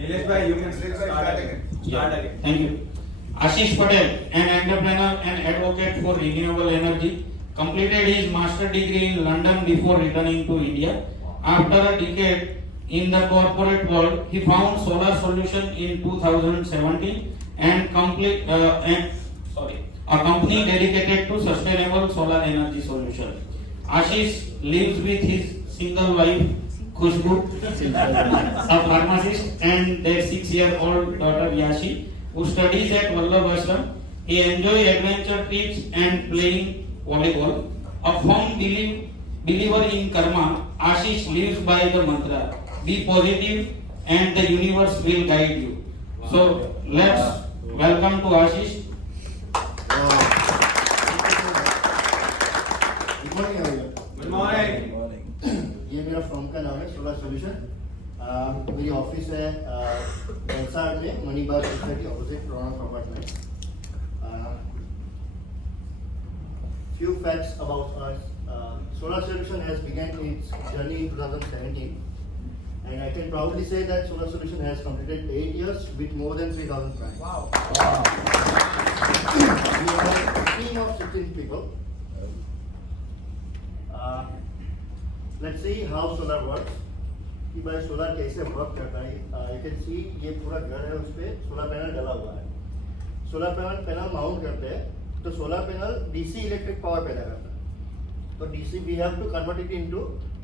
Nilesh bhai, you can start again. Start again. Thank you. Ashish Patel, an entrepreneur and advocate for renewable energy, completed his master degree in London before returning to India. After a decade in the corporate world, he found solar solution in 2017 and a company dedicated to sustainable solar energy solution. Ashish lives with his single wife Khushbu, a pharmacist, and their 6-year-old daughter Yashi, who studies at Vallabh Ashram. He enjoys adventure trips and playing volleyball. A firm believer in karma, Ashish lives by the mantra, be positive and the universe will guide you. So let's welcome to Ashish. Good morning everyone. Good morning. ये मेरा firm का नाम है solar solution. मेरी office है वलसाड़ में Manibag society opposite Raunak apartment. Few facts about us. Solar Solution has begun its journey in 2017, and I can proudly say that Solar Solution has completed 8 years with more than 3,000 clients. Wow! We are a team of 16 people. Let's see how solar works. कि भाई solar कैसे work करता है. You can see ये पूरा घर है, उस पे सोलर पैनल डला हुआ है. सोलर पैनल माउंट करते हैं तो solar panel DC electric power पैदा करता है. तो DC we have to convert it into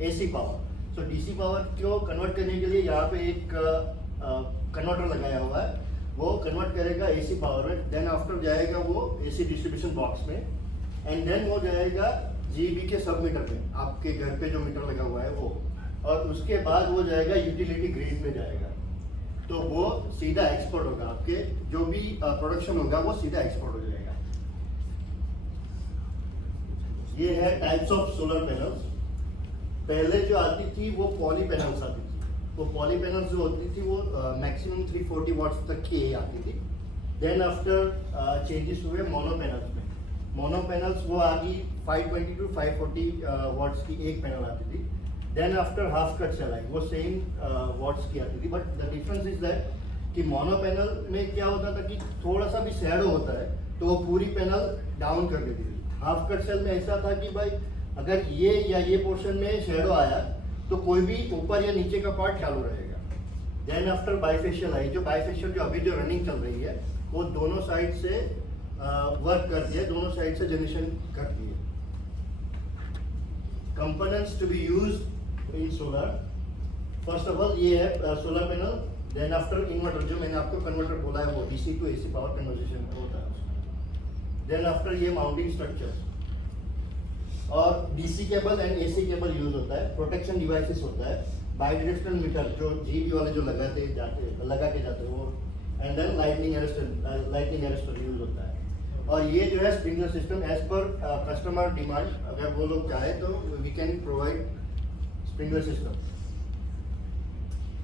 AC power. So DC power को कन्वर्ट करने के लिए यहाँ पे एक कन्वर्टर लगाया हुआ है. वो कन्वर्ट करेगा एसी पावर में. देन आफ्टर जाएगा वो एसी डिस्ट्रीब्यूशन बॉक्स में, एंड देन वो जाएगा जीबी के सब मीटर पे, आपके घर पे जो मीटर लगा हुआ है वो, और उसके बाद वो जाएगा यूटिलिटी ग्रिड में जाएगा. तो वो सीधा एक्सपोर्ट होगा. आपके जो भी प्रोडक्शन होगा वो सीधा एक्सपोर्ट हो जाएगा. ये है टाइप्स ऑफ सोलर पैनल्स. पहले जो आती थी वो पॉली पैनल्स आती थी. वो पॉली पैनल्स जो होती थी वो मैक्सिमम 340 वाट्स तक की आती थी. देन आफ्टर चेंजेस हुए मोनो पैनल्स में. मोनो पैनल्स वो आ गई 520 टू 540 वाट्स की एक पैनल आती थी. Then after half cut cell आई, वो सेम वाट्स की आती थी. But the difference is that कि मोनो पैनल में क्या होता था कि थोड़ा सा भी शैडो होता है तो वो पूरी पैनल डाउन कर देती थी. हाफ कट सेल में ऐसा था कि भाई अगर ये या ये पोर्शन में शैडो आया तो कोई भी ऊपर या नीचे का पार्ट चालू रहेगा. देन आफ्टर बाइफेशियल आई. जो बाइफेशियल जो अभी जो रनिंग चल रही है वो दोनों साइड से वर्क करती है, दोनों साइड से जनरेशन करती है. Components to be used in solar. First of all ये है solar panel. Then after inverter, जो मैंने आपको कन्वर्टर बोला है वो DC to AC power conversion होता है. देन आफ्टर ये माउंटिंग स्ट्रक्चर्स और DC cable and AC cable use होता है. प्रोटेक्शन डिवाइसेस होता है. बाइडायरेक्शनल मीटर जो जीबी वाले जो लगा के जाते हैं वो, and then lightning arrester use होता है. और ये जो है sprinkler system as per customer demand, अगर वो लोग चाहे तो we can provide sprinkler system.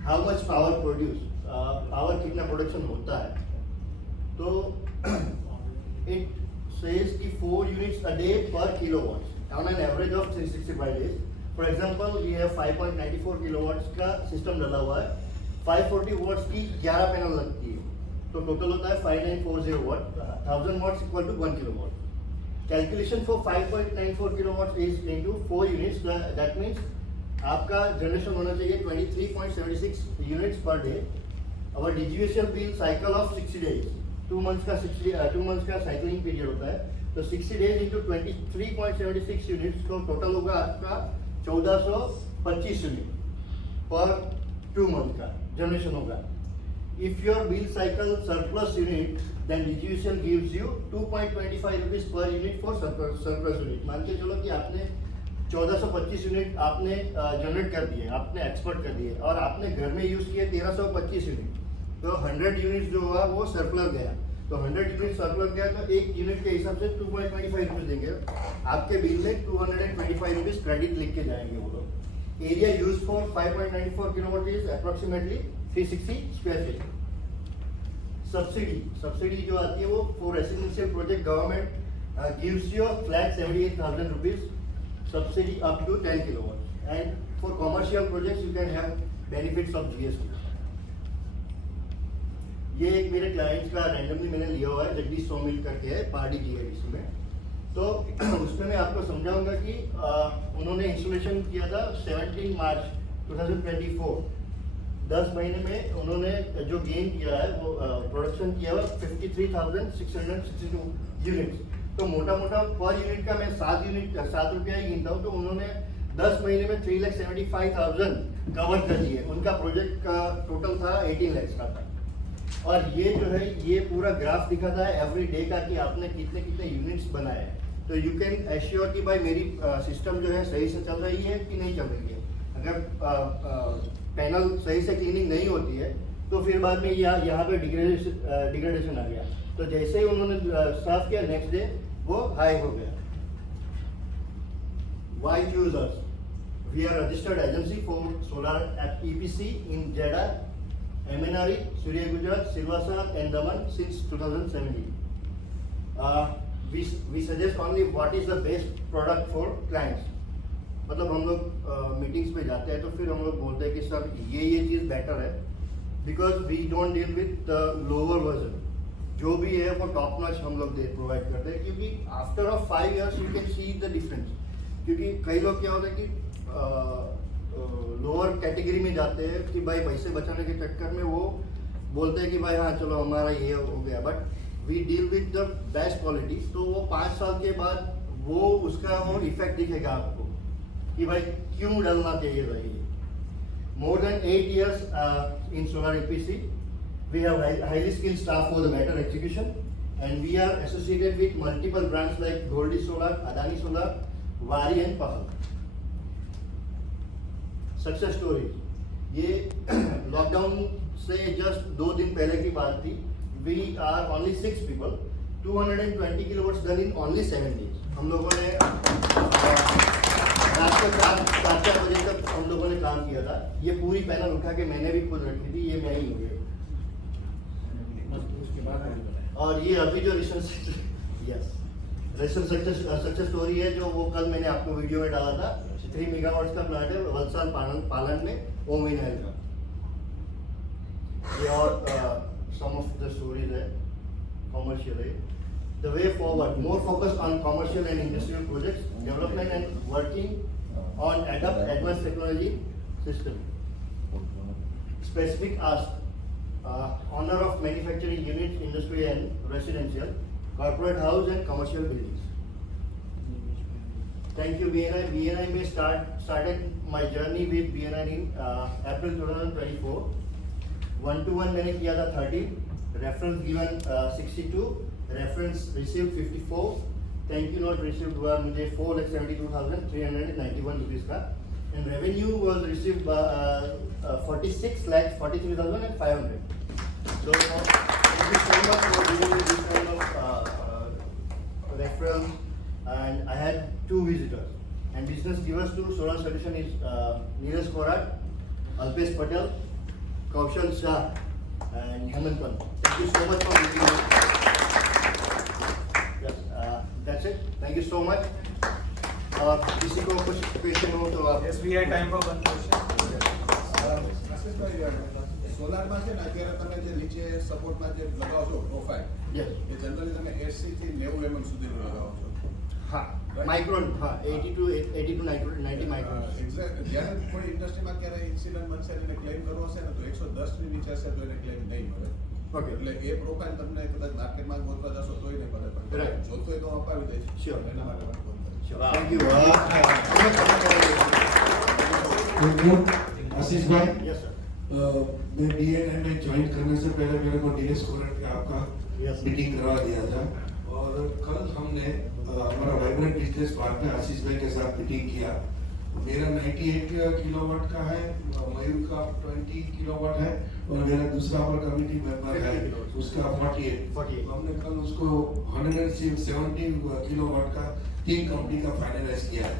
How much power produce, power कितना प्रोडक्शन होता है, तो इट says कि 4 units a day per kilowatt on an average of 365 days. For example, we have 5.94 kilowatts का सिस्टम डला हुआ है. 540 watts की 11 पैनल लगती है, तो टोटल होता है 5940 watt. 1000 watts equal to 1 kilowatt. Calculation for 5.94 kilowatts is into 4 units. That means आपका जनरेशन होना चाहिए 23.76 units per day. Our DGUCL bill cycle of 60 days. 2 months का साइकिलिंग पीरियड होता है. तो 60 days into 23.76 यूनिट्स तो टोटल होगा आपका 1425 यूनिट पर 2 मंथ का जनरेशन होगा. If your bill cycle surplus unit then DGUCL gives you 2.25 rupees per unit for surplus unit. मान के चलो कि आपने 1425 यूनिट आपने जनरेट कर दिए, आपने एक्सपोर्ट कर दिए, और आपने घर में यूज किए 1325 यूनिट. तो 100 यूनिट जो हुआ वो सर्कुलर गया. तो 100 यूनिट सर्कुलर गया तो एक यूनिट के हिसाब से 2.25 रुपीज देंगे. आपके बिल में 225 रुपीज क्रेडिट लिख के जाएंगे वो लोग. Area use for 5.94 kilowatt is approximately 360 square feet. Subsidy जो आती है वो for residential project government gives you flat 78,000 rupees subsidy up to 10 kilowatt. And for commercial projects you can have benefits of GST. ये एक मेरे clients का randomly मैंने लिया हुआ है, जगदीश सोमिल करके है, पहाड़ी GIDC में। तो उसमें मैं आपको समझाऊंगा कि उन्होंने इंस्टॉलेशन किया था 17 मार्च 2024। 10 महीने में उन्होंने जो गेन किया है वो प्रोडक्शन किया हुआ 53,662 यूनिट्स। तो मोटा मोटा पर यूनिट का मैं 7 रुपया ही गिनता हूँ, तो उन्होंने 10 महीने में 3,75,000 कवर कर दिए। उनका प्रोजेक्ट का टोटल था 18 lakhs का था। और ये जो है ये पूरा ग्राफ दिखाता है एवरी डे का कि आपने कितने कितने यूनिट्स बनाए हैं। तो यू कैन एश्योर कि भाई मेरी सिस्टम जो है सही से चल रही है कि नहीं चल रही है। अगर पैनल सही से क्लीनिंग नहीं होती है तो फिर बाद में यहाँ पे डिग्रेडेशन आ गया। तो जैसे ही उन्होंने साफ किया नेक्स्ट डे वो हाई हो गया। Why choose us? We are a registered agency for solar at EPC in Jeddah, MNRE, Surya Gujarat, Silvassa and Daman since 2017. We suggest only what is the best product for clients. मतलब हम लोग meetings में जाते हैं तो फिर हम लोग बोलते हैं कि सर ये चीज़ बेटर है, because we don't deal with the lower version. जो भी है वो टॉप नॉच हम लोग प्रोवाइड करते हैं, क्योंकि after of 5 years you can see the difference. क्योंकि कई लोग क्या होता है कि लोअर कैटेगरी में जाते हैं कि भाई पैसे बचाने के चक्कर में वो बोलते हैं कि भाई हाँ चलो हमारा ये हो गया, but we deal with the best quality. तो वो 5 साल के बाद वो उसका वो इफेक्ट दिखेगा आपको कि भाई क्यों डालना चाहिए भाई। More than 8 years in solar EPC, we have highly skilled staff for the better execution, and we are associated with multiple brands like Goldie Solar, Adani Solar, Vari and Pahal. Success stories. ये lockdown से just 2 दिन पहले की बात थी। We are only 6 people, 220 kilowatts done in only 7 days. हम लोगों ने रात को 4 बजे तक हम लोगों ने काम किया था। ये पूरी पैनल उठा के मैंने भी खुद रखी थी, ये मैं ही हूँ। और ये अभी जो रिसेंट सक्सेस स्टोरी है जो वो कल मैंने आपको वीडियो में डाला था, 3 मेगावाट्स का प्लांट है वलसाल पालन में ओमिनल का। ये और सम ऑफ द स्टोरीज है कॉमर्शियल है। The way forward, more focus on commercial and industrial projects, development and working on advanced technology system. Specific ask, honor of manufacturing units, industry and residential, corporate house and commercial buildings. Thank you BNI. BNI may started my journey with BNI in April 2024. 1-to-1 मैंने किया था 30, reference given 62. Reference receive 54, thank you note received हुआ मुझे 4,72,391 rupees का, and revenue was received 46,43,500. So thank you so much for giving me this kind of reference. And I had 2 visitors, and business givers to Solar Solution is Neeraj Korat, Alpesh Patel, Kaushal Shah and Hemant Pant. Thank you so much for meeting me. That's it. Thank you so much. किसी को कुछ question हो तो आप Yes, we have time for one question. સોલારમાં છે ને અત્યારે તમે જે નીચે સપોર્ટમાં જે લગાવો છો પ્રોફાઇલ Yes. એ જનરલી તમે 80 થી 90 mm સુધીનું લગાવો છો. हाँ Right. माइक्रोन, हाँ 80 to 90 માઇક્રોન. એક્ઝેક્ટ જ્યારે કોઈ ઇન્ડસ્ટ્રીમાં ક્યારે ઇન્સિડન્ટ બનશે અને ક્લેમ કરવો હશે ને તો 110 ની નીચે હશે તો એને ક્લેમ નહીં મળે. Okay. એટલે એ પ્રોફાઇલ તમને કદાચ માર્કેટમાં ગોતવા જશો તોય નહીં મળે, પણ Right. જોતો હોય તો હું અપાવી દઈશ. Sure. એના માટે મને ફોન કરો. Sure. Thank you. Thank you, आशीष भाई। Yes sir. मैं BNI में ज्वाइन करने से पहले मेरे को नीरज कोरट के आपका Yes, sir. मीटिंग करवा दिया था, और कल हमने हमारा वाइब्रेंट बिजनेस पार्टनर आशीष भाई के साथ मीटिंग किया। मेरा 98 किलोवाट का है, मयूर का 20 किलोवाट है, और मेरा दूसरा हमारा कमिटी मेंबर है 50 किलोवाट। उसका 48। 48। हमने कल उसको 170 किलोवाट का 3 कंपनी का फाइनलाइज किया है।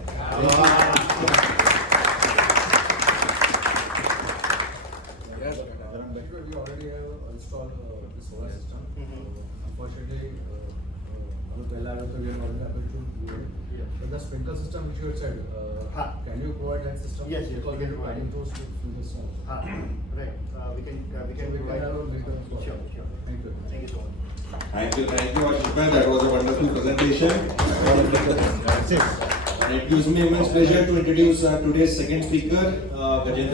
We already have installed the solar system. Mhm. Unfortunately, But the sprinkler system which you had said, Ha. can you provide that system? Yes, yes, Because we can we are provide. planning to do this also. Right, we can provide. have a medical support. Sure, sure. Thank you. Thank you so much. Thank you, Ashish bhai. That was a wonderful presentation. And it gives me immense pleasure to introduce today's second speaker, Gajendra.